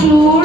Caju.